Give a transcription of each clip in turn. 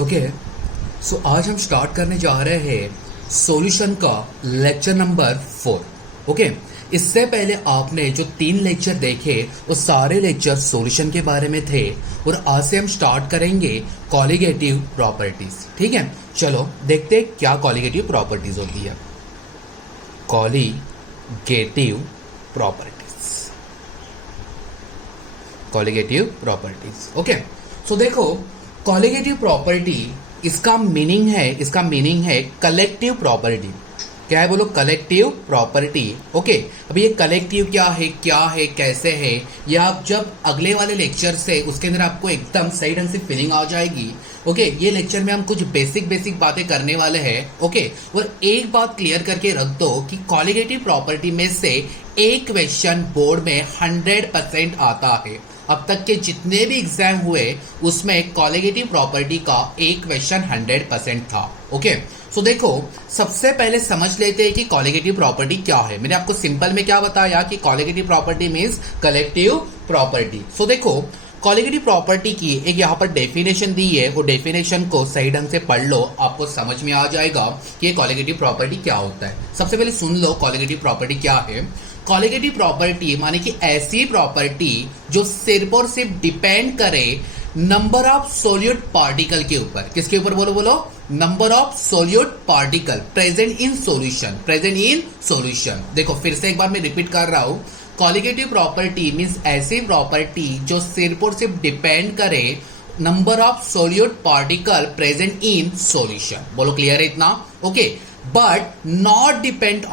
Okay, सो आज हम start करने जा रहे हैं सॉल्यूशन का लेक्चर नंबर 4। ओके, इससे पहले आपने जो 3 लेक्चर देखे वो सारे लेक्चर सॉल्यूशन के बारे में थे और आज से हम स्टार्ट करेंगे कॉलिगेटिव प्रॉपर्टीज। ठीक है, चलो देखते हैं क्या कॉलिगेटिव प्रॉपर्टीज होती है। Colligative properties, colligative properties. Okay, so देखो कॉलिगेटिव प्रॉपर्टी इसका मीनिंग है कलेक्टिव प्रॉपर्टी। क्या है बोलो? Collective property. ओके, अभी ये कलेक्टिव क्या है कैसे है, ये आप जब अगले वाले लेक्चर से उसके अंदर आपको एकदम सही ढंग से फीलिंग आ जाएगी। ओके, ये लेक्चर में हम कुछ बेसिक बातें करने वाले हैं। ओके, और एक बात क्लियर करके रख दो कि कॉलिगेटिव प्रॉपर्टी में से एक क्वेश्चन बोर्ड में 100% आता है। अब तक के जितने भी एग्जाम हुए उसमें कॉलिगेटिव प्रॉपर्टी का एक क्वेश्चन 100% था। ओके, सो देखो सबसे पहले समझ लेते हैं कि कॉलिगेटिव प्रॉपर्टी क्या है। मैंने आपको सिंपल में क्या बताया कि colligative property means collective property. So देखो कॉलिगेटिव प्रॉपर्टी की एक यहाँ पर डेफिनेशन दी है, वो डेफिनेशन को सही ढंग से पढ़ लो, आपको समझ में आ जाएगा कि ये कॉलिगेटिव प्रॉपर्टी क्या होता है। सबसे पहले सुन लो कॉलिगेटिव प्रॉपर्टी क्या है। कॉलिगेटिव प्रॉपर्टी माने कि ऐसी प्रॉपर्टी जो सिर्फ और सिर्फ डिपेंड करे नंबर ऑफ सोल्यूट पार्टिकल के ऊपर। किसके ऊपर बोलो? Number of solute particle present in solution. देखो फिर से एक बार मैं रिपीट कर रहा हूं, कॉलिगेटिव प्रॉपर्टी मींस ऐसी प्रॉपर्टी जो सिर्फ और सिर्फ डिपेंड करे number of solute particle present in solution. बोलो क्लियर है इतना? Okay, but not depend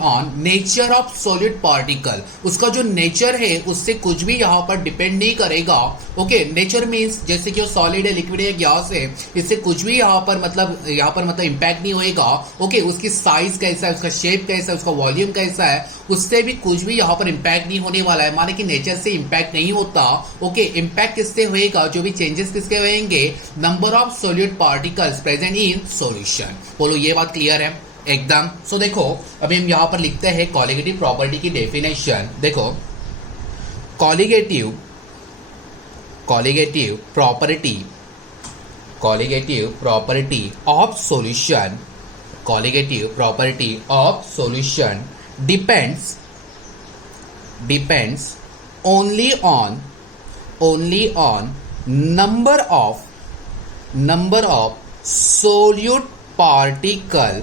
on nature of solid particle। उसका जो नेचर है उससे कुछ भी यहाँ पर डिपेंड नहीं करेगा। ओके, नेचर मींस जैसे कि वो सॉलिड है, लिक्विड है, गैस है, इससे कुछ भी यहाँ पर मतलब इंपैक्ट नहीं होएगा। ओके, उसकी साइज कैसा है, उसका शेप कैसा है, उसका वॉल्यूम कैसा है, उससे भी कुछ भी यहाँ पर इंपैक्ट नहीं होने वाला है। माने कि नेचर से इंपैक्ट नहीं होता। ओके, इंपैक्ट किससे होएगा? जो भी चेंजेस किसके होंगे? Number of solute particles present in solution. बोलो ये बात क्लियर है एकदम? सो देखो अभी हम यहां पर लिखते हैं कॉलिगेटिव प्रॉपर्टी की डेफिनेशन। देखो colligative property of solution depends only on number of solute particle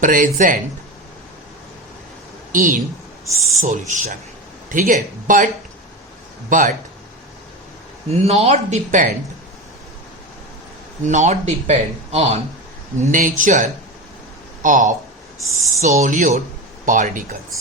present in solution। ठीक है, but not depend on nature of solute particles।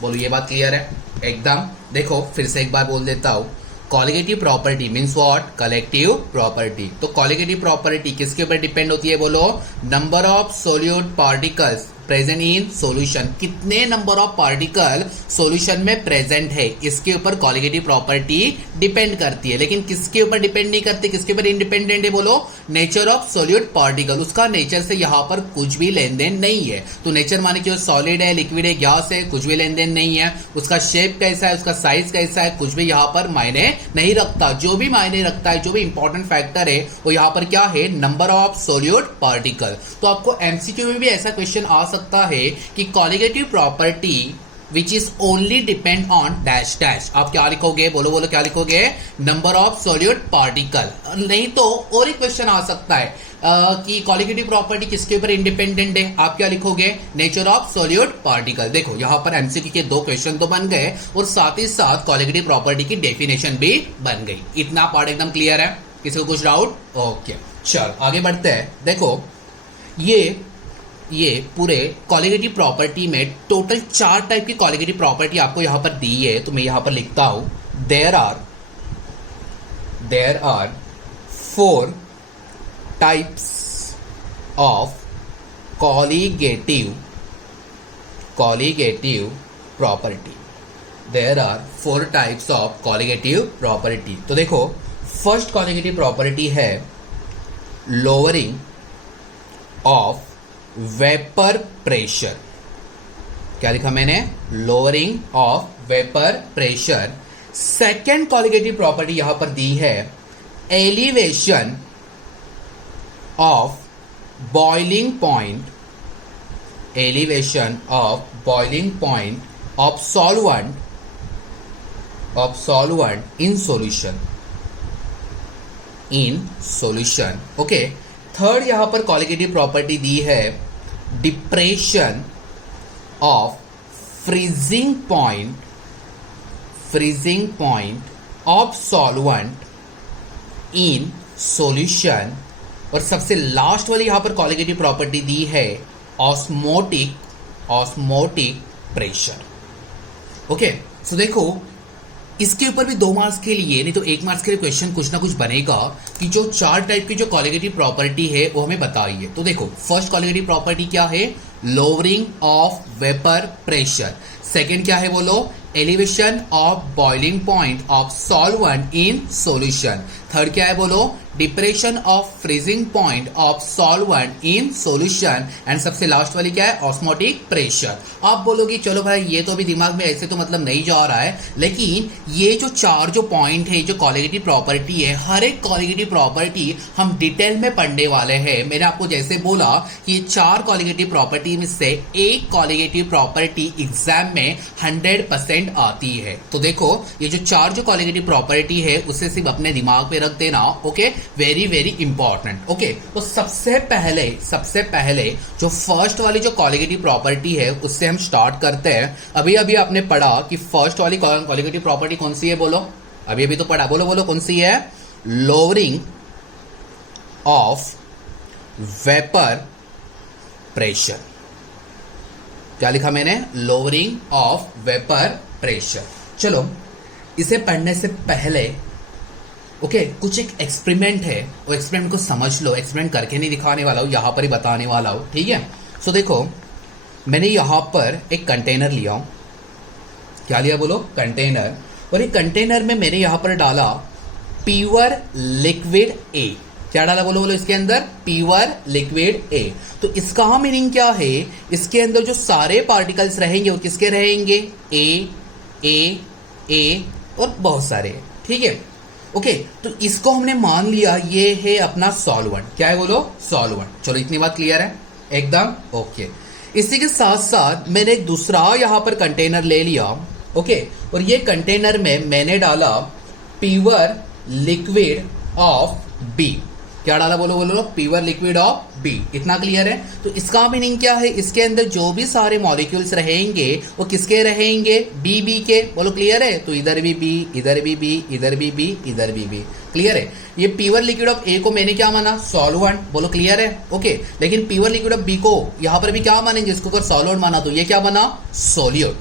बोलो ये बात क्लियर है एकदम? देखो फिर से एक बार बोल देता हूं, colligative property means what? Collective property. तो कॉलिगेटिव प्रॉपर्टी किसके ऊपर डिपेंड होती है? बोलो number of solute particles present in solution. कितने नंबर ऑफ पार्टिकल सॉल्यूशन में प्रेजेंट है, इसके ऊपर कॉलिगेटिव प्रॉपर्टी डिपेंड करती है। लेकिन किसके ऊपर डिपेंड नहीं करती, किसके ऊपर इंडिपेंडेंट है? बोलो नेचर ऑफ सोल्यूट पार्टिकल। उसका नेचर से यहां पर कुछ भी लेन देन नहीं है। तो नेचर माने कि वो सॉलिड है, लिक्विड है, गैस है, कुछ भी लेन देन नहीं है। उसका शेप कैसा है, उसका साइज कैसा है, कुछ भी यहां पर मायने नहीं रखता। जो भी मायने रखता है, जो भी इंपॉर्टेंट फैक्टर है वो यहां पर क्या है? Number of solute particle. तो आपको एमसीक्यू में भी ऐसा क्वेश्चन आ सकता है कि colligative property which is only depend on dash dash. आप क्या लिखोगे? बोलो क्या लिखोगे? Number of solute particle. नहीं तो और एक क्वेश्चन आ सकता है कि कॉलिगेटिव प्रॉपर्टी किसके ऊपर इंडिपेंडेंट है? आप क्या लिखोगे? Nature of solute particle. देखो यहां पर एमसीक्यू के 2 क्वेश्चन तो बन गए और साथ ही साथ कॉलिगेटिव प्रॉपर्टी की डेफिनेशन भी बन गई। इतना पार्ट एकदम क्लियर है? किसी को कुछ डाउट? ओके, चल आगे बढ़ते हैं। देखो ये पूरे कॉलिगेटिव प्रॉपर्टी में टोटल 4 टाइप की कॉलिगेटिव प्रॉपर्टी आपको यहां पर दी है। तो मैं यहां पर लिखता हूं there are 4 types of colligative property. There are 4 types of colligative property. तो देखो फर्स्ट कॉलिगेटिव प्रॉपर्टी है लोअरिंग ऑफ वेपर प्रेशर। क्या लिखा मैंने? Lowering of vapour pressure. Second colligative property यहां पर दी है, elevation of boiling point, elevation of boiling point of solvent in solution. Okay, third यहां पर कॉलिगेटिव प्रॉपर्टी दी है, depression of freezing point of solvent in solution. और सबसे लास्ट वाली यहां पर कॉलिगेटिव प्रॉपर्टी दी है, ऑस्मोटिक प्रेशर। ओके, सो देखो इसके ऊपर भी 2 मार्क्स के लिए, नहीं तो 1 मार्क्स के लिए क्वेश्चन कुछ ना कुछ बनेगा कि जो 4 टाइप की जो कॉलिगेटिव प्रॉपर्टी है वो हमें बताइए। तो देखो, फर्स्ट कॉलिगेटिव प्रॉपर्टी क्या है, lowering of vapour pressure. Second क्या है बोलो, elevation of boiling point of solvent in solution. Third क्या है बोलो, depression of freezing point of solvent in solution. And सबसे लास्ट वाली क्या है, ऑस्मोटिक प्रेशर। आप बोलोगे चलो भाई ये तो अभी दिमाग में ऐसे तो मतलब नहीं जा रहा है, लेकिन ये जो 4 जो पॉइंट है, जो कॉलिगेटिव प्रॉपर्टी है, हर एक कॉलिगेटिव प्रॉपर्टी हम डिटेल में पढ़ने वाले हैं। मैंने आपको जैसे बोला कि 4 कॉलिगेटिव प्रॉपर्टी में से एक कॉलिगेटिव प्रॉपर्टी एग्जाम में 100% आती है। तो देखो ये जो 4 जो कॉलिगेटिव प्रॉपर्टी है उसे सिर्फ अपने दिमाग पे रख देना। Okay, very very important. Okay, तो सबसे पहले जो फर्स्ट वाली जो कॉलिगेटिव प्रॉपर्टी है उससे हम स्टार्ट करते हैं। अभी आपने पढ़ा कि फर्स्ट वाली कॉलिगेटिव प्रॉपर्टी कौन सी है बोलो, अभी तो पढ़ा, बोलो कौन सी है, लोअरिंग ऑफ वेपर प्रेशर। क्या लिखा मैंने, लोअरिंग ऑफ वेपर प्रेशर। चलो इसे पढ़ने से पहले कुछ एक एक्सपेरिमेंट है, वो एक्सपेरिमेंट को समझ लो। एक्सपेरिमेंट करके नहीं दिखाने वाला हूं, यहां पर ही बताने वाला हूं, ठीक है। सो देखो, मैंने यहां पर एक कंटेनर लिया हूं। क्या लिया बोलो, कंटेनर। और एक कंटेनर में मैंने यहां पर डाला प्योर लिक्विड ए। क्या डाला बोलो इसके अंदर, प्योर लिक्विड ए। तो इसका मीनिंग क्या है, इसके अंदर जो सारे पार्टिकल्स रहेंगे वो किसके रहेंगे, ए और बहुत सारे, ठीक है। ओके, तो इसको हमने मान लिया ये है अपना सॉल्वेंट। क्या है बोलो, सॉल्वेंट। चलो इतनी बात क्लियर है एकदम, ओके। इसी के साथ साथ मैंने एक दूसरा यहां पर कंटेनर ले लिया, ओके। और ये कंटेनर में मैंने डाला प्योर लिक्विड ऑफ बी। क्या डाला बोलो, प्योर लिक्विड ऑफ बी। इतना क्लियर है। तो इसका मीनिंग क्या है, इसके अंदर जो भी सारे मॉलिक्यूल्स रहेंगे वो किसके रहेंगे, बी के। बोलो क्लियर है। तो इधर भी बी, इधर भी बी, इधर भी बी, इधर भी बी। क्लियर है। ये प्योर लिक्विड ऑफ ए को मैंने क्या माना, सॉल्वेंट। बोलो क्लियर है, ओके। लेकिन प्योर लिक्विड ऑफ बी को यहां पर भी क्या मानेंगे, इसको अगर सॉल्वेंट माना तो ये क्या बना, सोल्यूट।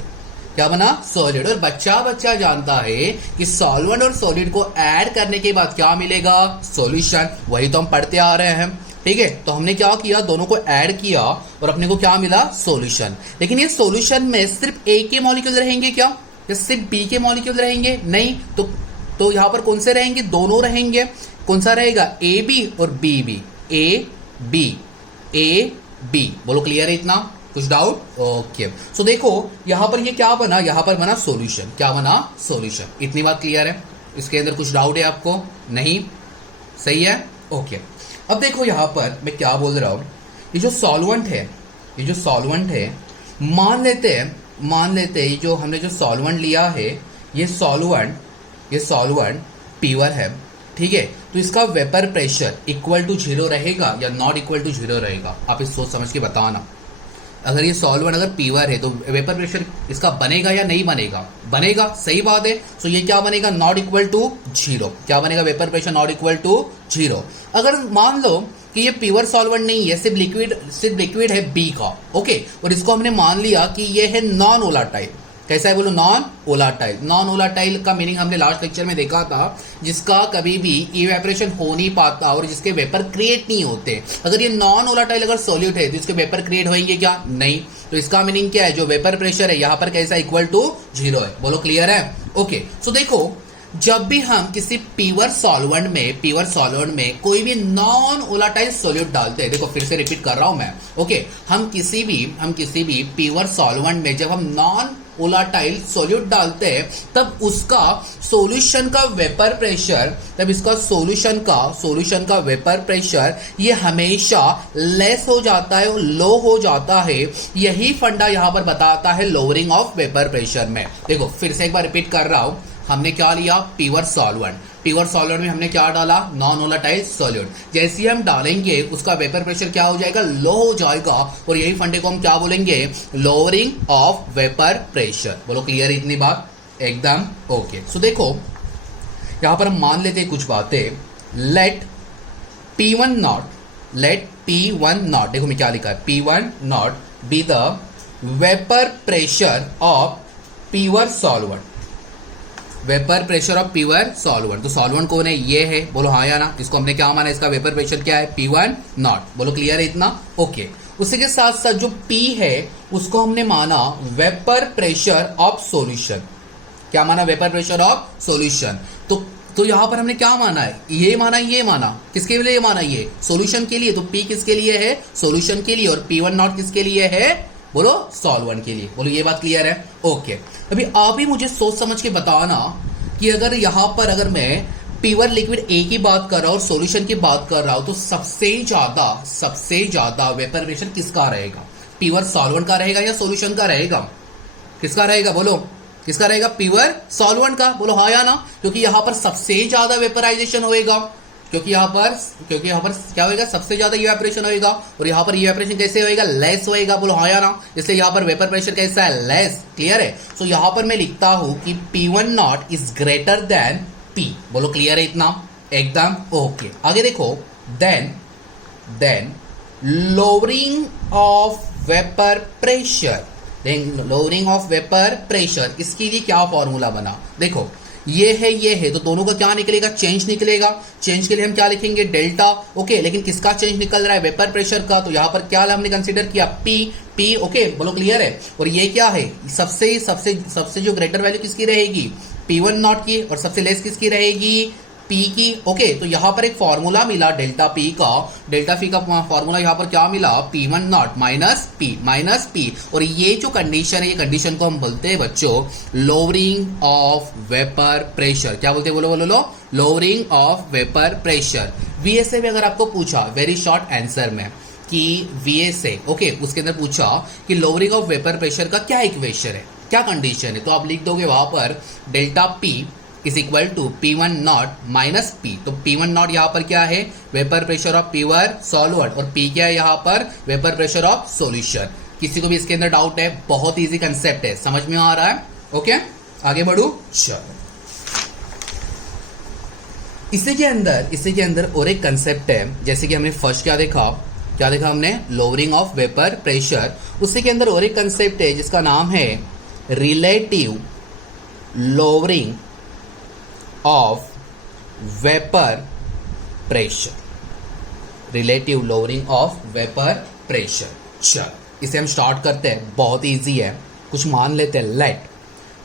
क्या बना, सॉलिड। और बच्चा जानता है कि सॉल्वेंट और सॉलिड को ऐड करने के बाद क्या मिलेगा, सॉल्यूशन। वही तो हम पढ़ते आ रहे हैं, ठीक है। तो हमने क्या किया, दोनों को ऐड किया और अपने को क्या मिला, सॉल्यूशन। लेकिन ये सॉल्यूशन में सिर्फ ए के मॉलिक्यूल रहेंगे क्या, या सिर्फ बी के मॉलिक्यूल रहेंगे, नहीं। तो यहां पर कौन से रहेंगे, दोनों रहेंगे। कौन सा रहेगा, ए बी और बी बी, ए बी। बोलो क्लियर है इतना, कुछ डाउट, ओके। सो देखो यहां पर ये क्या बना, यहां पर बना सॉल्यूशन। क्या बना, सॉल्यूशन। इतनी बात क्लियर है। इसके अंदर कुछ डाउट है आपको, नहीं, सही है, ओके। अब देखो यहां पर मैं क्या बोल रहा हूं, ये जो सॉल्वेंट है, मान लेते हैं जो हमने जो सॉल्वेंट लिया है, ये सॉल्वेंट प्योर है, ठीक है। तो इसका वेपर प्रेशर इक्वल टू 0 रहेगा या नॉट इक्वल टू 0 रहेगा, आप इस सोच समझ के बताना। अगर ये सॉल्वेंट अगर प्योर है तो वेपर प्रेशर इसका बनेगा या नहीं बनेगा, बनेगा, सही बात है। सो ये क्या बनेगा, नॉट इक्वल टू 0। क्या बनेगा, vapour pressure not equal to 0। अगर मान लो कि ये प्योर सॉल्वेंट नहीं है, सिर्फ लिक्विड है बी का, ओके। और इसको हमने मान लिया कि ये है नॉन वोलाटाइल। कैसा है बोलो, नॉन वोलाटाइल। नॉन वोलाटाइल का मीनिंग हमने लास्ट लेक्चर में देखा था, जिसका कभी भी इवेपोरेशन हो नहीं पाता और जिसके वेपर क्रिएट नहीं होते। अगर ये नॉन वोलाटाइल अगर सॉल्यूट है तो इसके वेपर क्रिएट होंगे क्या, नहीं। तो इसका मीनिंग क्या है, जो वेपर प्रेशर है यहां पर कैसा, इक्वल टू 0 है। बोलो क्लियर है, ओके। सो देखो जब भी हम किसी प्योर सॉल्वेंट में कोई भी नॉन वोलाटाइल सॉल्यूट डालते हैं, देखो फिर से रिपीट कर रहा हूं मैं, ओके। हम किसी भी प्योर सॉल्वेंट में जब हम नॉन वोलाटाइल सॉल्यूट डालते हैं तब उसका सॉल्यूशन का वेपर प्रेशर, तब इसका सॉल्यूशन का वेपर प्रेशर ये हमेशा लेस हो जाता है, लो हो जाता है। यही फंडा यहां पर बताता है लोअरिंग ऑफ वेपर प्रेशर में। देखो फिर से एक बार रिपीट कर रहा हूं, हमने क्या लिया, प्योर सॉल्वेंट। प्योर सॉल्वेंट में हमने क्या डाला, नॉन वोलेटाइल सॉल्यूट। जैसे ही हम डालेंगे उसका वेपर प्रेशर क्या हो जाएगा, लो हो जाएगा, और यही फंडे को हम क्या बोलेंगे, लोअरिंग ऑफ वेपर प्रेशर। बोलो क्लियर इतनी बात, एकदम ओके। सो देखो यहां पर हम मान लेते हैं कुछ बातें। लेट P1 नॉट, देखो मैं क्या लिखा है, P1 not be the vapour pressure of pure solvent, vapour pressure of pure solvent. तो सॉल्वेंट कौन है, ये है, बोलो हाँ या ना। इसको हमने क्या माना, इसका वेपर प्रेशर क्या है, P1 नॉट। बोलो क्लियर है इतना, ओके। उसी के साथ साथ जो P है उसको हमने माना वेपर प्रेशर ऑफ सॉल्यूशन। क्या माना, वेपर प्रेशर ऑफ सॉल्यूशन। तो यहां पर हमने क्या माना है, ये माना, किसके लिए ये माना, ये सॉल्यूशन के लिए। तो P किसके लिए है, सॉल्यूशन के लिए, और P1 नॉट किसके लिए है, बोलो सॉल्वेंट के लिए। बोलो ये बात क्लियर है, ओके। अभी आप ही मुझे सोच समझ के बताना कि अगर यहां पर अगर मैं प्योर लिक्विड ए की बात कर रहा हूं और सॉल्यूशन की बात कर रहा हूं तो सबसे ज्यादा वेपर प्रेशर किसका रहेगा, प्योर सॉल्वेंट का रहेगा या सॉल्यूशन का रहेगा, किसका रहेगा, बोलो किसका रहेगा, प्योर सॉल्वेंट का। बोलो हाँ या ना, क्योंकि यहां पर सबसे ज्यादा वेपराइजेशन होएगा, क्योंकि यहां पर क्या होएगा, सबसे ज्यादा इवेपोरेशन होएगा, और यहां पर इवेपोरेशन कैसे होएगा, लेस होएगा। बोलो हाँ या ना, इसलिए यहां पर वेपर प्रेशर कैसा है, लेस। क्लियर है। सो यहां पर मैं लिखता हूं कि P1 not is greater than P। बोलो क्लियर है इतना, एकदम ओके। आगे देखो, then lowering of vapour pressure, lowering of vapour pressure, इसके लिए क्या फॉर्मूला बना, देखो ये है तो दोनों का क्या निकलेगा, चेंज निकलेगा। चेंज के लिए हम क्या लिखेंगे, डेल्टा, ओके। लेकिन किसका चेंज निकल रहा है, वेपर प्रेशर का। तो यहां पर क्या हमने कंसीडर किया, पी, ओके। बोलो क्लियर है। और ये क्या है, सबसे जो ग्रेटर वैल्यू किसकी रहेगी, P1 नॉट की, और सबसे लेस किसकी रहेगी, P की, ओके। तो यहां पर एक फॉर्मूला मिला डेल्टा पी का फॉर्मूला यहां पर क्या मिला, P1 नॉट माइनस पी। और ये जो कंडीशन है, ये कंडीशन को हम बोलते हैं बच्चों लोअरिंग ऑफ वेपर प्रेशर। क्या बोलते हैं, बोलो lowering of vapour pressure. VSA में अगर आपको पूछा वेरी शॉर्ट आंसर में कि VSA, ओके, उसके अंदर पूछा कि लोअरिंग ऑफ वेपर प्रेशर का क्या इक्वेशन है, क्या कंडीशन है, तो आप लिख दोगे वहां पर delta P is equal to P1 not minus P। तो P1 नॉट यहां पर क्या है, vapour pressure of pure solvent, और P क्या है यहां पर, वेपर प्रेशर ऑफ सॉल्यूशन। किसी को भी इसके अंदर डाउट है, बहुत इजी कंसेप्ट है, समझ में आ रहा है, ओके। आगे बढ़ू, चलो। इसी के अंदर और एक कंसेप्ट है, जैसे कि हमने फर्स्ट क्या देखा हमने, लोअरिंग ऑफ वेपर प्रेशर। उसी के अंदर और एक कंसेप्ट है जिसका नाम है relative lowering of vapour pressure, relative lowering of vapour pressure. चल इसे हम स्टार्ट करते हैं, बहुत इजी है, कुछ मान लेते हैं। लेट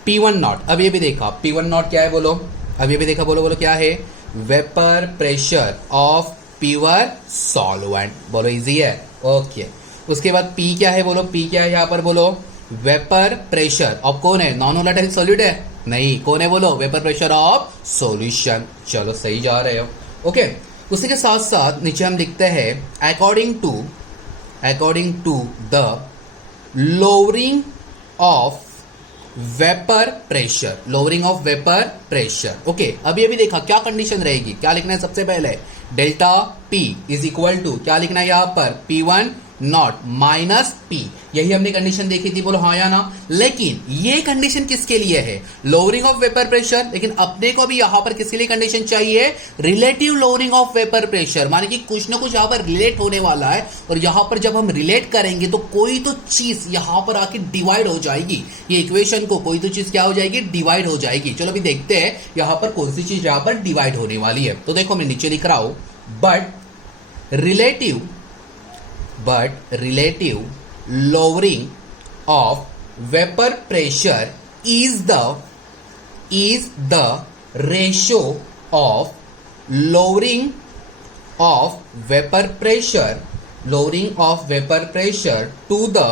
P1 नॉट, अब ये भी देखा P1 नॉट क्या है, बोलो अब ये भी देखा, बोलो क्या है, vapour pressure of pure solvent. बोलो इजी है, ओके। उसके बाद P क्या है, बोलो P क्या है यहाँ पर, बोलो वेपर प्रेशर ऑफ कौन है, नॉन वोलेटाइल सॉल्यूट है, नहीं, कौन है, बोलो वेपर प्रेशर ऑफ सॉल्यूशन। चलो सही जा रहे हो, ओके। उसी के साथ साथ नीचे हम लिखते हैं according to the lowering of vapour pressure, lowering of vapour pressure, okay. अब ये भी देखा क्या कंडीशन रहेगी, क्या लिखना है, सबसे पहले delta P is equal to क्या लिखना है यहाँ पर, P1 नॉट माइनस P। यही हमने कंडीशन देखी थी, बोलो हाँ या ना। लेकिन ये कंडीशन किसके लिए है, लोअरिंग ऑफ वेपर प्रेशर। लेकिन अपने को भी यहां पर किसके लिए कंडीशन चाहिए, relative lowering of vapour pressure, माने कि कुछ ना कुछ यहां पर रिलेट होने वाला है, और यहां पर जब हम रिलेट करेंगे तो कोई तो चीज यहां पर आके डिवाइड हो जाएगी, ये इक्वेशन को कोई तो चीज क्या हो जाएगी, डिवाइड हो जाएगी। चलो अभी देखते हैं यहां पर कौन सी चीज यहां पर डिवाइड होने वाली है। तो देखो मैं नीचे लिख रहा हूं, but relative lowering of vapor pressure is the ratio of lowering of vapor pressure to the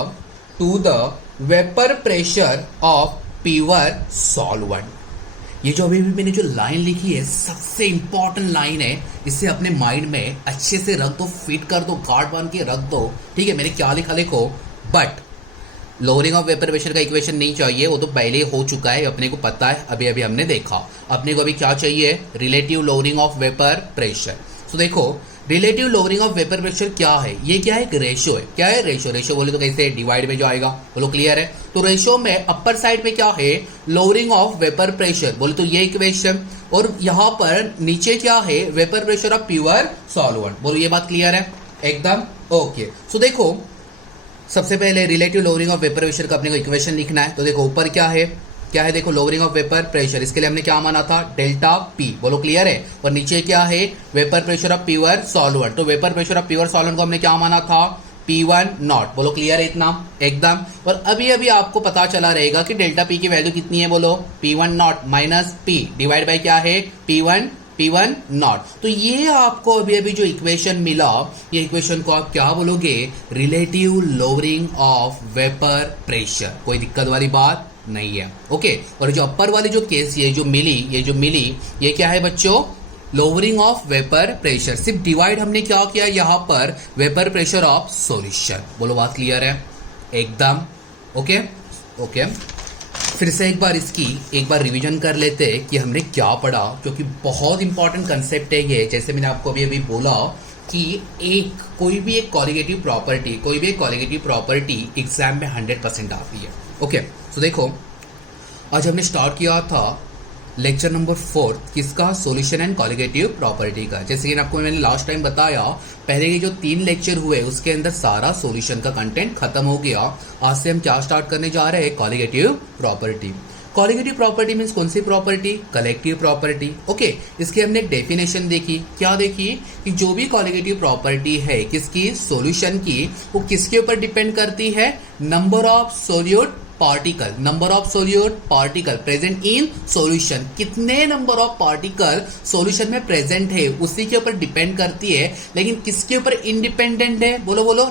vapour pressure of pure solvent. ये जो अभी भी मैंने जो लाइन लिखी है सबसे इंपॉर्टेंट लाइन है, इसे अपने माइंड में अच्छे से रख दो, फिट कर दो, गार्ड बांध के रख दो। ठीक है, मैंने क्या लिखा लिखो, but lowering of vapour pressure का इक्वेशन नहीं चाहिए, वो तो पहले ही हो चुका है, अपने को पता है, अभी अभी हमने देखा। अपने को अभी क्या चाहिए, relative lowering of vapour pressure. तो देखो relative lowering of vapour pressure क्या है, ये क्या है, एक रेशियो है। क्या है रेशियो, रेशियो बोले तो कैसे, डिवाइड में जो आएगा, बोलो क्लियर है। तो रेशियो में अपर साइड में क्या है, लोअरिंग ऑफ वेपर प्रेशर, बोले तो ये इक्वेशन, और यहां पर नीचे क्या है, vapour pressure of pure solvent. बोलो ये बात क्लियर है एकदम, ओके। सो देखो सबसे पहले relative lowering of vapour pressure का अपने को इक्वेशन लिखना है। तो देखो ऊपर क्या है, क्या है, देखो लोअरिंग ऑफ वेपर प्रेशर, इसके लिए हमने क्या माना था, डेल्टा पी, बोलो क्लियर है। और नीचे क्या है, vapour pressure of pure solvent, तो vapour pressure of pure solvent को हमने क्या माना था, P1 नॉट, बोलो क्लियर है इतना एकदम। और अभी अभी आपको पता चला रहेगा कि डेल्टा पी की वैल्यू कितनी है, बोलो P1 not minus P divide by क्या है, P1 नॉट। तो ये आपको अभी अभी जो इक्वेशन मिला, ये इक्वेशन को आप क्या बोलोगे, relative lowering of vapour pressure. कोई दिक्कत वाली बात नहीं है, ओके। और जो अपर वाली जो केस ये जो मिली ये क्या है बच्चों, लोअरिंग ऑफ वेपर प्रेशर। सिर्फ डिवाइड हमने क्या किया यहां पर, वेपर प्रेशर ऑफ सॉल्यूशन। बोलो बात क्लियर है एकदम, ओके ओके। फिर से एक बार इसकी एक बार रिवीजन कर लेते हैं कि हमने क्या पढ़ा, क्योंकि बहुत इंपॉर्टेंट कंसेप्ट है ये। जैसे मैंने आपको अभी बोला कि कोई भी एक कॉलिगेटिव प्रॉपर्टी एग्जाम में 100% आती है, ओके। तो देखो आज हमने स्टार्ट किया था लेक्चर नंबर 4 किसका, सॉल्यूशन एंड कॉलिगेटिव प्रॉपर्टी का। जैसे कि आपको मैंने लास्ट टाइम बताया, पहले के जो 3 लेक्चर हुए उसके अंदर सारा सॉल्यूशन का कंटेंट खत्म हो गया। आज से हम क्या स्टार्ट करने जा रहे हैं, colligative property. Colligative property means कौन सी प्रॉपर्टी, कलेक्टिव प्रॉपर्टी, ओके। इसकी हमने एक डेफिनेशन देखी, क्या देखी कि जो भी कॉलिगेटिव प्रॉपर्टी है किसकी, सॉल्यूशन की, वो किसके ऊपर डिपेंड करती है, number of solute particle present in solution. कितने नंबर ऑफ पार्टिकल सॉल्यूशन में प्रेजेंट है उसी के ऊपर डिपेंड करती है। लेकिन किसके ऊपर इंडिपेंडेंट है, बोलो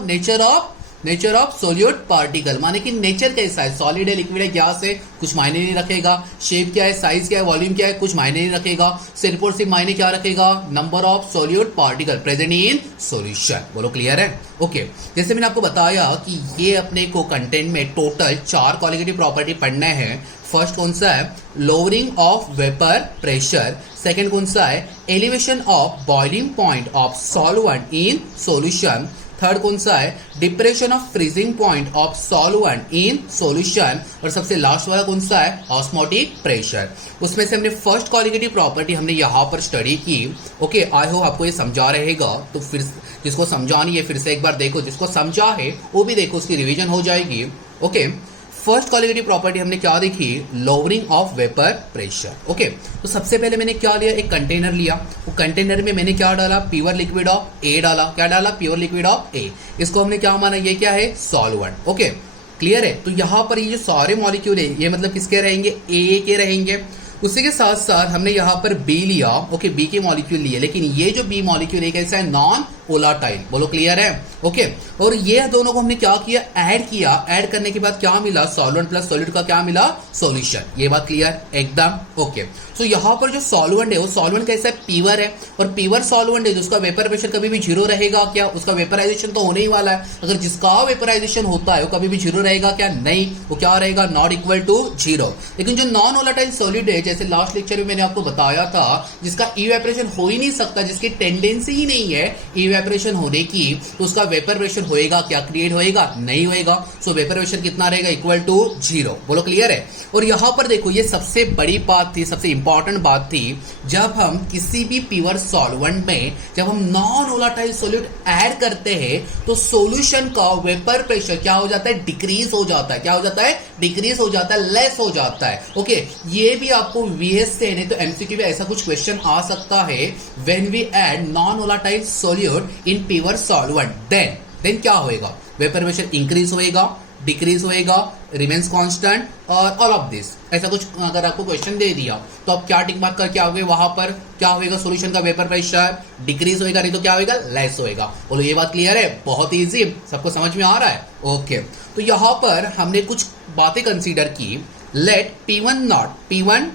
नेचर ऑफ सोल्यूट पार्टिकल। माने कि नेचर कैसा है, सॉलिड है, लिक्विड है, गैस है, कुछ मायने नहीं रखेगा। शेप क्या है, साइज क्या है, वॉल्यूम क्या है, कुछ मायने नहीं रखेगा। सिर्फ और सिर्फ मायने क्या रखेगा, number of solute particle present in solution. बोलो क्लियर है, ओके। जैसे मैंने आपको बताया कि ये अपने को कंटेंट में टोटल 4 कॉलिगेटिव प्रॉपर्टी पढ़ने हैं। फर्स्ट कौन सा है, lowering of vapour pressure. Second कौन सा है, elevation of boiling point of solvent in solution. Third कौन सा है, depression of freezing point of solvent in solution. और सबसे लास्ट वाला कौन सा है, ऑस्मोटिक प्रेशर। उसमें से हमने फर्स्ट कॉलिगेटिव प्रॉपर्टी हमने यहां पर स्टडी की, ओके। आई होप आपको ये समझा रहेगा। तो फिर जिसको समझा नहीं है फिर से एक बार देखो, जिसको समझा है वो भी देखो, उसकी रिवीजन हो जाएगी, ओके। फर्स्ट कॉलिगेटिव प्रॉपर्टी हमने क्या देखी, lowering of vapour pressure, okay. तो सबसे पहले मैंने क्या लिया, एक कंटेनर लिया, वो कंटेनर में मैंने क्या डाला, प्योर लिक्विड ऑफ ए डाला। क्या डाला, प्योर लिक्विड ऑफ ए। इसको हमने क्या माना, ये क्या है, सॉल्वेंट, ओके क्लियर है। तो यहां पर ये जो सारे मॉलिक्यूल है ये मतलब किसके रहेंगे, ए के रहेंगे। उसी के साथ साथ हमने यहाँ पर बी लिया, ओके, बी के मॉलिक्यूल लिए। लेकिन ये जो बी मॉलिक्यूल है कैसा है, नॉन वोलाटाइल। बोलो क्लियर है, ओके। और ये दोनों को हमने क्या किया, ऐड किया। ऐड करने के बाद क्या मिला, सॉल्वेंट प्लस सॉल्यूट का क्या मिला, सॉल्यूशन। ये बात क्लियर एकदम, ओके। तो यहाँ पर जो सॉल्वेंट है वो सॉल्वेंट कैसा है, प्योर है। और प्योर सॉल्वेंट है, जिसका वेपर प्रेशर कभी भी 0 रहेगा क्या, उसका वेपराइजेशन तो होने ही वाला है। अगर जिसका वेपराइजेशन होता है वो कभी भी 0 रहेगा क्या, नहीं, वो क्या रहेगा, नॉट इक्वल टू 0। लेकिन जो नॉन वोलाटाइल सॉलिड है, जैसे लास्ट लेक्चर में मैंने आपको बताया था, जिसका इवेपोरेशन हो ही नहीं सकता, जिसकी टेंडेंसी ही नहीं है इवेपोरेशन होने की, तो उसका वेपर प्रेशर होएगा क्या, क्रिएट होएगा, नहीं होएगा। सो वेपर प्रेशर कितना रहेगा, इक्वल टू 0। बोलो क्लियर है। और यहां पर देखो, ये सबसे बड़ी बात थी, सबसे इंपॉर्टेंट बात थी, जब हम किसी भी प्योर सॉल्वेंट में जब हम नॉन वोलाटाइल सॉल्यूट ऐड करते हैं तो सॉल्यूशन का वेपर प्रेशर क्या हो जाता है, डिक्रीज हो जाता है। क्या हो जाता है, डिक्रीज हो जाता है, लेस हो जाता है, ओके। ये भी आपको वीएस से नहीं तो एमसीक्यू में ऐसा कुछ क्वेश्चन आ सकता है, when we add non volatile solute in pure solvent, then क्या होएगा, वेपर प्रेशर इंक्रीज होएगा, डिक्रीज होएगा, रिमेन्स कांस्टेंट और ऑल ऑफ दिस। ऐसा कुछ अगर आपको क्वेश्चन दे दिया तो आप क्या टिक मार्क करके आओगे, वहां पर क्या होगा, सॉल्यूशन का वेपर प्रेशर डिक्रीज होएगा, नहीं तो क्या होएगा, लेस होएगा। बोलो ये बात क्लियर है, बहुत इजी, सबको समझ में आ रहा है। ओके, तो यहां पर हमने कुछ बातें कंसीडर की। Let P1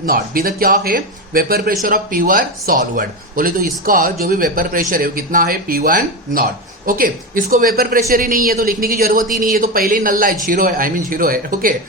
not be the क्या है, vapour pressure of pure solvent. बोले तो इसका जो भी वेपर प्रेशर है वो कितना है, P1 नॉट। ओके, इसको वेपर प्रेशर ही नहीं है तो लिखने की जरूरत ही नहीं है, तो पहले ही नल्ला है, जीरो है, आई मीन जीरो है। ओके,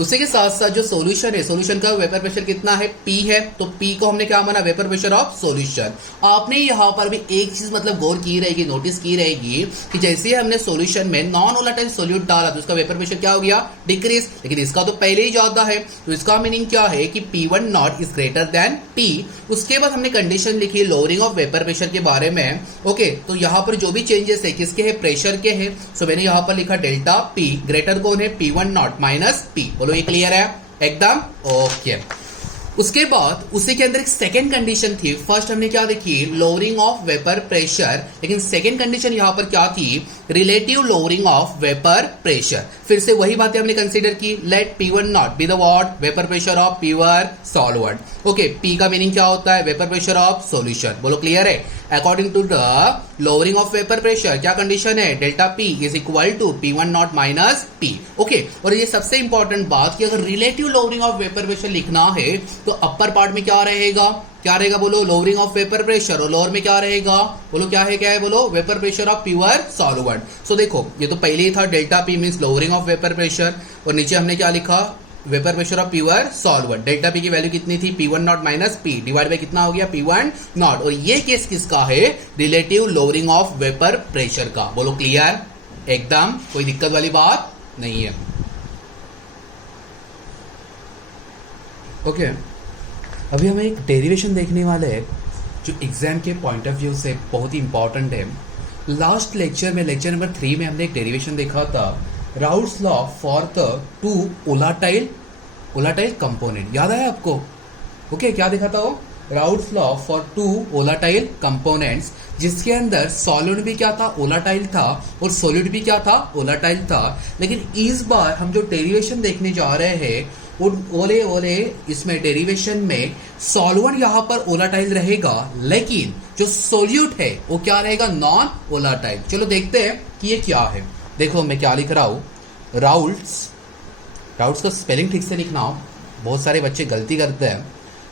उसी के साथ साथ जो सॉल्यूशन है, सॉल्यूशन का वेपर प्रेशर कितना है, P है, तो P को हमने क्या माना, वेपर प्रेशर ऑफ सॉल्यूशन। आपने यहां पर भी एक चीज मतलब गौर की रहेगी, नोटिस की रहेगी कि जैसे ही हमने सॉल्यूशन में नॉन वोलेटाइल सॉल्यूट डाला तो उसका वेपर प्रेशर क्या हो गया, डिक्रीज। लेकिन इसका तो पहले ही ज्यादा है, तो इसका मीनिंग क्या है कि P1 not is greater than P। उसके बाद हमने कंडीशन लिखी लोअरिंग ऑफ वेपर प्रेशर के बारे में। ओके, तो यहां पर जो भी चेंजेस है किसके है, प्रेशर के है। सो मैंने यहां पर लिखा डेल्टा P, ग्रेटर कौन है, P1 नॉट माइनस P। बोलो ये क्लियर है एकदम। ओके, उसके बाद उसी के अंदर एक सेकेंड कंडीशन थी। फर्स्ट हमने क्या देखी, लोअरिंग ऑफ वेपर प्रेशर, लेकिन सेकेंड कंडीशन यहां पर क्या थी, relative lowering of vapour pressure. फिर से वही बातें हमने कंसीडर की। Let P1 not be the what, vapour pressure of pure solvent. Okay, P का मीनिंग क्या होता है, वेपर प्रेशर ऑफ सॉल्यूशन। बोलो क्लियर है। According to the lowering of vapour pressure क्या कंडीशन है, delta P is equal to P1 not minus P। Okay, और ये सबसे इंपॉर्टेंट बात कि अगर relative lowering of vapour pressure लिखना है तो अपर पार्ट में क्या रहेगा, क्या रहेगा, बोलो लोअरिंग ऑफ वेपर प्रेशर, और लोअर में क्या रहेगा, बोलो क्या है, बोलो vapour pressure of pure solvent. So देखो ये तो पहले ही था, delta P means lowering of vapour pressure, और नीचे हमने क्या लिखा, vapour pressure of pure solvent. Delta P की वैल्यू कितनी थी, P1 not minus P, divide by कितना हो गया, P1 नॉट। और ये केस किसका है, relative lowering of vapour pressure का। बोलो क्लियर एकदम, कोई दिक्कत वाली बात नहीं है। ओके, अभी हमें एक डेरिवेशन देखने वाले हैं जो एग्जाम के पॉइंट ऑफ व्यू से बहुत ही इंपॉर्टेंट है। लास्ट लेक्चर में, लेक्चर नंबर 3 में हमने एक डेरिवेशन देखा था, Raoult's law for the two volatile component. याद है आपको? ओके, क्या देखा था वो, Raoult's law for two volatile components, जिसके अंदर सॉलिड भी क्या था, वोलाटाइल था, और सॉलिड भी क्या था, वोलाटाइल था। लेकिन इस बार हम जो डेरिवेशन देखने जा रहे हैं ओले इसमें डेरिवेशन में सॉल्वेंट यहां पर वोलाटाइल रहेगा, लेकिन जो सोल्यूट है वो क्या रहेगा, नॉन वोलाटाइल। चलो देखते हैं कि ये क्या है। देखो मैं क्या लिख रहा हूं, राउट्स का स्पेलिंग ठीक से लिखना हो, बहुत सारे बच्चे गलती करते हैं।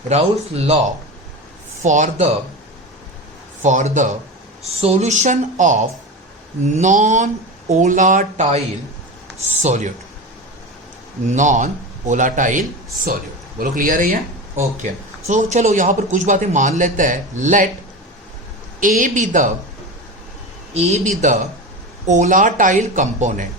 Routes law for the solution of non volatile solute, non volatile solute. बोलो क्लियर है ये? ओके, सो चलो यहां पर कुछ बातें मान लेते हैं। Let A be the volatile component,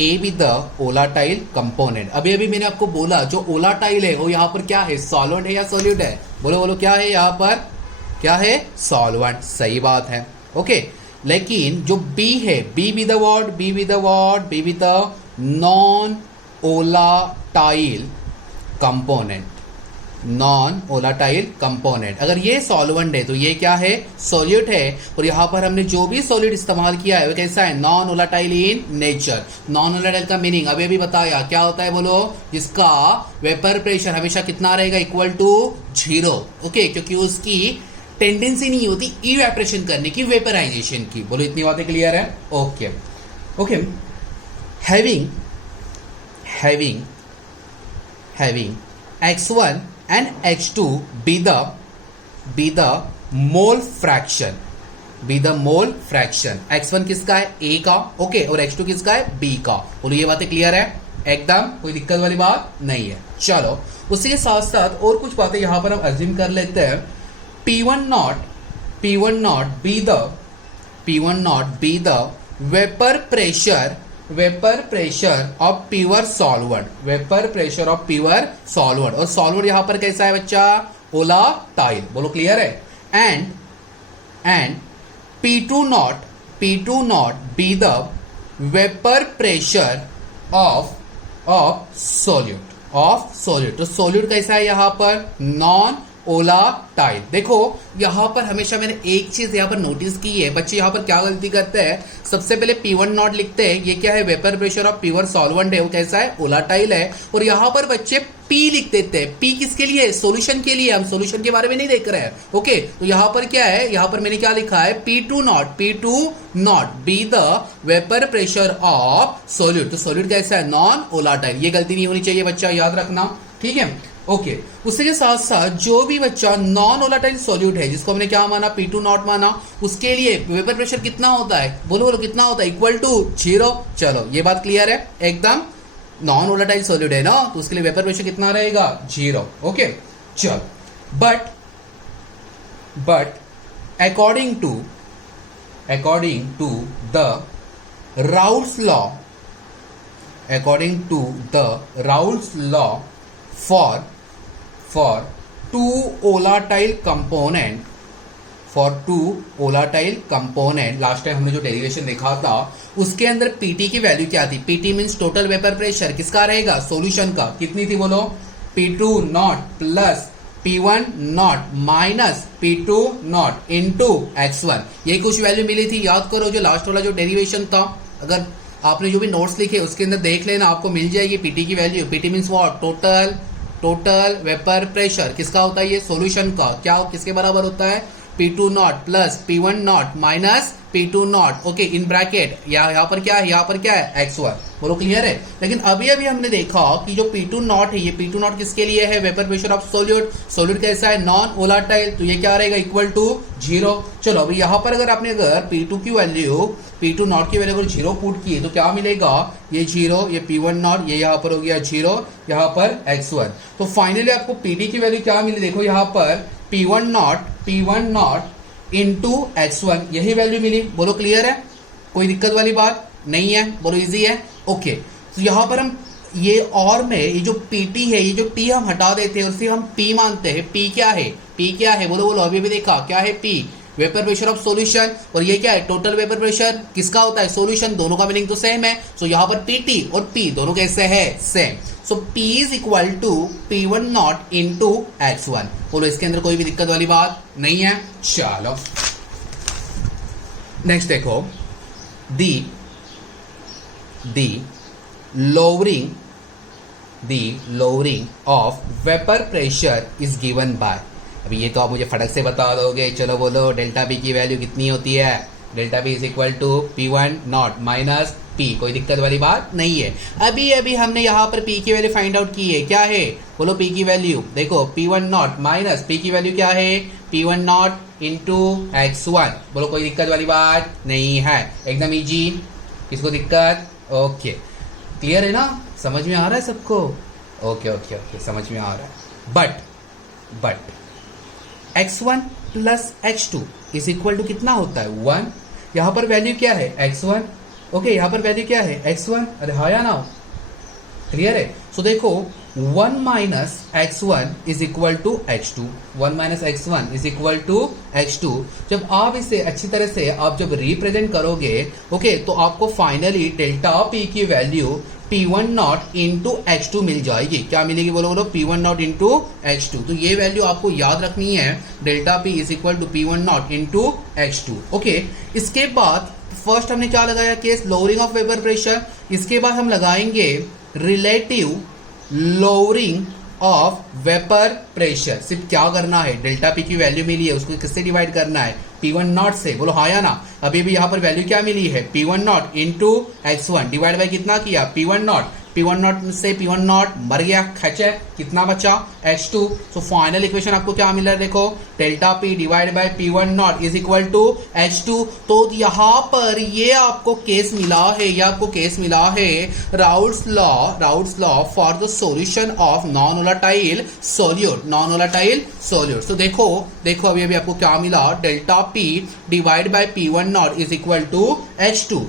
A be the volatile component. अभी मैंने आपको बोला जो वोलाटाइल है वो यहां पर क्या है, सॉल्वेंट है या सॉल्यूट है? बोलो क्या है यहां पर, क्या है, सॉल्वेंट। सही बात है। ओके, लेकिन जो बी है, B be the non volatile component, non volatile component. अगर ये सॉल्वेंट है तो ये क्या है, सॉल्यूट है। और यहां पर हमने जो भी सॉल्यूट इस्तेमाल किया है वो कैसा है, non volatile in nature. Non volatile का मीनिंग अभी बताया क्या होता है, बोलो, जिसका वेपर प्रेशर हमेशा कितना रहेगा, इक्वल टू 0। ओके, क्योंकि उसकी टेंडेंसी नहीं होती इवेपोरेशन करने की, वेपराइजेशन की। बोलो इतनी बातें क्लियर है? Okay, having x1 and x2 be the mole fraction, x1 किसका है, A का, ओके, और x2 किसका है, B का। बोलो ये बातें क्लियर है एकदम, कोई दिक्कत वाली बात नहीं है। चलो उसी के साथ साथ और कुछ बातें यहां पर हम अज्यूम कर लेते हैं। P1 not be the vapour pressure of pure solvent, और सॉल्वेंट यहां पर कैसा है बच्चा, वोलाटाइल। बोलो क्लियर है। And P2 not be the vapour pressure of solute, तो सॉल्यूट कैसा है यहां पर, नॉन वोलाटाइल। देखो यहां पर हमेशा मैंने एक चीज यहां पर नोटिस की है, बच्चे यहां पर क्या गलती करते हैं, सबसे पहले P1 नॉट लिखते हैं, ये क्या है, vapour pressure of pure solvent है, वो कैसा है, वोलाटाइल है, और यहां पर बच्चे P लिख देते हैं। P किसके लिए, सॉल्यूशन के लिए, हम सॉल्यूशन के बारे में नहीं देख रहे हैं। ओके, तो यहां पर क्या है, यहां पर मैंने क्या लिखा है, P2 not be the vapour pressure of solute. तो सॉल्यूट कैसा है, नॉन वोलाटाइल। ये गलती नहीं होनी चाहिए बच्चा, याद रखना, ठीक है। ओके, उसके के साथ साथ जो भी बच्चा नॉन वोलाटाइल सॉल्यूट है, जिसको हमने क्या माना, P2 नॉट माना, उसके लिए वेपर प्रेशर कितना होता है, बोलो बोलो कितना होता है, इक्वल टू 0। चलो ये बात क्लियर है एकदम, नॉन वोलाटाइल सॉल्यूट है ना, तो उसके लिए वेपर प्रेशर कितना रहेगा, 0। ओके, चलो, but according to the Raoult's law for two volatile component, last time हमने जो डेरिवेशन देखा था उसके अंदर Pt की वैल्यू क्या थी, Pt means total vapour pressure, किसका रहेगा, सॉल्यूशन का, कितनी थी बोलो, P2 naught plus P1 not minus P2 not into x1। ये कुछ वैल्यू मिली थी, याद करो, जो लास्ट वाला जो डेरिवेशन था, अगर आपने जो भी नोट्स लिखे उसके अंदर देख लेना, आपको मिल जाएगी Pt की value. Pt means what, total vapour pressure, किसका होता है ये, सॉल्यूशन का, क्या किसके बराबर होता है, P2 naught plus P1 not minus P2 not. Okay, in bracket यहाँ पर क्या है, यहाँ पर क्या है, x1। बोलो क्लियर है। लेकिन अभी हमने देखा कि जो P2 नॉट है, ये P2 नॉट किसके लिए है, वेपर प्रेशर ऑफ सॉल्यूट कैसा है, नॉन वोलाटाइल, तो ये क्या रहेगा, इक्वल टू 0। चलो अभी यहाँ पर अगर P2 की वैल्यू, P2 नॉट की वैल्यू अगर 0 पुट की तो क्या मिलेगा, ये 0, ये P1 नॉट, ये यहाँ पर हो गया 0, यहाँ पर x1। तो फाइनली आपको Pd की वैल्यू क्या मिली, देखो यहाँ पर P1 नॉट इंटू x1, यही वैल्यू मिली। बोलो क्लियर है, कोई दिक्कत वाली बात नहीं है, बोलो इजी है। ओके, तो यहाँ पर हम ये और में ये जो Pt है, ये जो T हम हटा देते हैं और सिर्फ हम P मानते हैं। P क्या है, बोलो अभी भी देखा, क्या है P, vapour pressure of solution, और ये क्या है, टोटल वेपर प्रेशर, किसका होता है, सॉल्यूशन, दोनों का मीनिंग तो सेम है। सो यहाँ पर Pt और P दोनों कैसे है, same. So P is equal to P1 not into x1। बोलो इसके अंदर कोई भी दिक्कत वाली बात नहीं है। चलो नेक्स्ट देखो, दी lowering of vapor pressure is given by, अभी ये तो आप मुझे फटक से बता दोगे, चलो बोलो डेल्टा P की वैल्यू कितनी होती है, delta P is equal to P1 not minus P, कोई दिक्कत वाली बात नहीं है। अभी हमने यहाँ पर P की वैल्यू फाइंड आउट की है, क्या है, बोलो P की वैल्यू, देखो P1 नॉट माइनस P की वैल्यू क्या है, P1 नॉट इंटू x1। बोलो कोई दिक्कत वाली बात नहीं है, एकदम इजी, किसको दिक्कत, ओके क्लियर है ना, समझ में आ रहा है सबको, ओके समझ में आ रहा है। But x1 plus x2 is equal to कितना होता है, 1। यहाँ पर वैल्यू क्या है, x1, ओके, यहाँ पर वैल्यू क्या है, x1, अरे हाँ या ना, क्लियर है। सो देखो 1 minus x1 is equal to x2, 1 minus x1 is equal to x2। जब आप इसे अच्छी तरह से आप जब रिप्रेजेंट करोगे, ओके, तो आपको फाइनली डेल्टा P की value P1 not into x2 मिल जाएगी। क्या मिलेगी, बोलो P1 नॉट इंटू x2। तो ये वैल्यू आपको याद रखनी है, delta P is equal to P1 not into x2। Okay, इसके बाद फर्स्ट हमने क्या लगाया, case lowering of vapour pressure, इसके बाद हम लगाएंगे relative lowering of vapour pressure. सिर्फ क्या करना है, डेल्टा P की वैल्यू मिली है, उसको किससे डिवाइड करना है, P1 नॉट से, बोलो हाँ या ना। अभी भी यहाँ पर वैल्यू क्या मिली है, P1 not into x1 divide by कितना किया, P1 नॉट से P1 नॉट मर गया, खचे, कितना बचा, x2। सो फाइनल इक्वेशन आपको क्या मिल रहा है, देखो delta P divide by P1 not is equal to x2। तो यहाँ पर ये आपको केस मिला है, Raoult's law for the solution of non volatile solute. तो देखो अभी आपको क्या मिला, delta P divide by P1 not is equal to x2।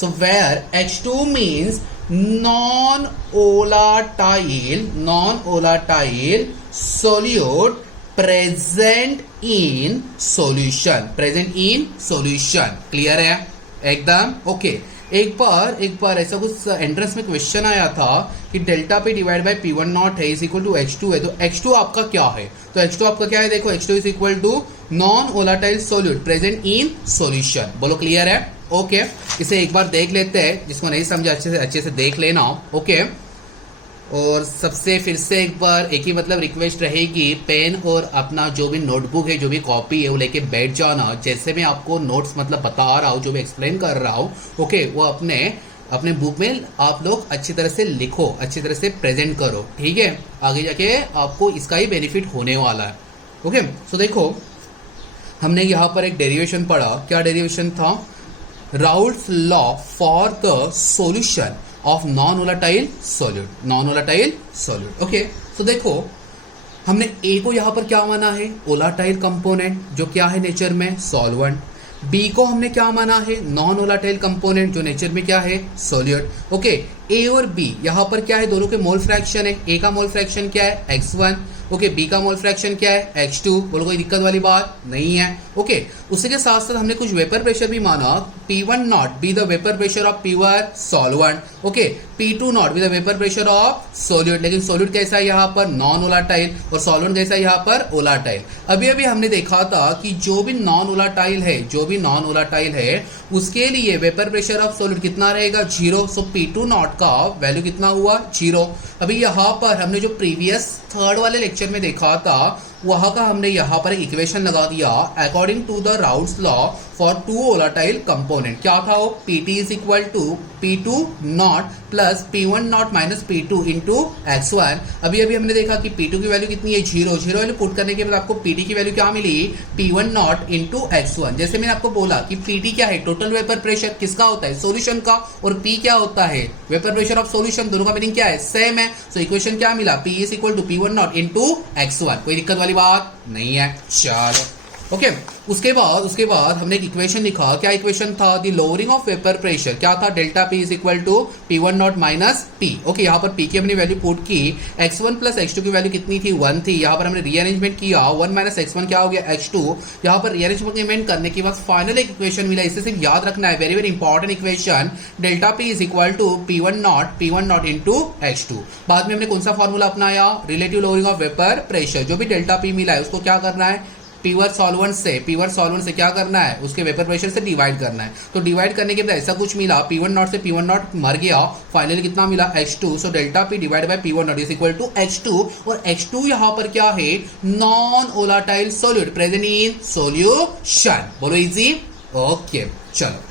So where H2 means non-volatile solute present in solution, clear है एकदम, ओके। एक बार ऐसा कुछ एंट्रेंस में क्वेश्चन आया था कि delta P divide by P one not है इज इक्वल टू H2 है, तो H2 आपका क्या है? तो H2 आपका क्या है? देखो H2 is equal to non volatile solute present in solution. बोलो क्लियर है? ओके, इसे एक बार देख लेते हैं, जिसको नहीं समझा अच्छे से देख लेना। ओके, और सबसे फिर से एक बार एक ही मतलब रिक्वेस्ट रहेगी, पेन और अपना जो भी नोटबुक है, जो भी कॉपी है, वो लेके बैठ जाना। जैसे मैं आपको नोट्स मतलब बता रहा हूँ, जो मैं एक्सप्लेन कर रहा हूँ, ओके, वो अपने बुक में आप लोग अच्छी तरह से लिखो, अच्छी तरह से प्रेजेंट करो, ठीक है? आगे जाके आपको इसका ही बेनिफिट होने वाला है। ओके, सो देखो हमने यहाँ पर एक डेरिवेशन पढ़ा। क्या डेरिवेशन था? Raoult's law for the solution of non volatile solute. Okay, so देखो हमने ए को यहां पर क्या माना है? वोलाटाइल कंपोनेंट, जो क्या है नेचर में सॉल्वेंट। बी को हमने क्या माना है? नॉन वोलाटाइल कंपोनेंट, जो नेचर में क्या है? सॉल्यूट। ओके, ए और बी यहां पर क्या है? दोनों के मोल फ्रैक्शन है। ए का मोल फ्रैक्शन क्या है? x1। ओके, बी का मोल फ्रैक्शन क्या है? x2। बोलो कोई दिक्कत वाली बात नहीं है। ओके, उसी के साथ साथ हमने कुछ वेपर प्रेशर भी माना। P1 not be the vapour pressure of pure solvent. Okay, P2 not be the vapour pressure of solute. लेकिन सॉल्यूट कैसा है यहाँ पर? Non volatile. और सॉल्वेंट कैसा है यहाँ पर? वोलाटाइल। अभी हमने देखा था कि जो भी नॉन वोलाटाइल है उसके लिए वेपर प्रेशर ऑफ सॉल्यूट कितना रहेगा? 0। सो P2 नॉट का वैल्यू कितना हुआ? 0। अभी यहाँ पर हमने जो प्रीवियस थर्ड वाले लेक्चर में देखा था, वहां का हमने यहाँ पर एक इक्वेशन लगा दिया according to the Raoult's law for two volatile component. क्या था वो? PT is equal to P2 naught plus P1 not minus P2 into x1। अभी हमने देखा कि P2 की वैल्यू कितनी है? 0। वैल्यू पुट करने के बाद आपको PT की वैल्यू क्या मिली? P1 not into x1। जैसे मैंने आपको बोला कि PT क्या है? टोटल वेपर प्रेशर किसका होता है? सॉल्यूशन का। और P क्या होता है? Vapour pressure of solution. दोनों का मीनिंग क्या है? सेम है। सो इक्वेशन क्या मिला? P is equal to P1 not into x1। कोई दिक्कत वाली बात नहीं है। चलो, ओके, उसके बाद हमने एक इक्वेशन लिखा। क्या इक्वेशन था? The lowering of vapour pressure. क्या था? Delta P is equal to P1 not minus P। Okay, यहाँ पर P की हमने वैल्यू पुट की। x1 प्लस x2 की वैल्यू कितनी थी? 1 थी। यहाँ पर हमने रीअरेंजमेंट किया, 1 माइनस x1 क्या हो गया? x2। यहाँ पर रीअरेंजमेंट करने के बाद फाइनल एक इक्वेशन मिला। इसे सिर्फ याद रखना है, very very important equation. Delta P is equal to P1 not into x2। बाद में हमने कौन सा फॉर्मूला अपनाया? Relative lowering of vapour pressure. जो भी डेल्टा P मिला है उसको क्या करना है? प्योर सॉल्वेंट से क्या करना है? उसके वेपर प्रेशर से डिवाइड करना है। तो डिवाइड करने के बाद ऐसा कुछ मिला, P1 नॉट से P1 नॉट मर गया, फाइनली कितना मिला? H2। So delta P divide by P1 not is equal to H2। और H2 यहां पर क्या है? Non volatile solute present in solution. बोलो इजी? ओके, चलो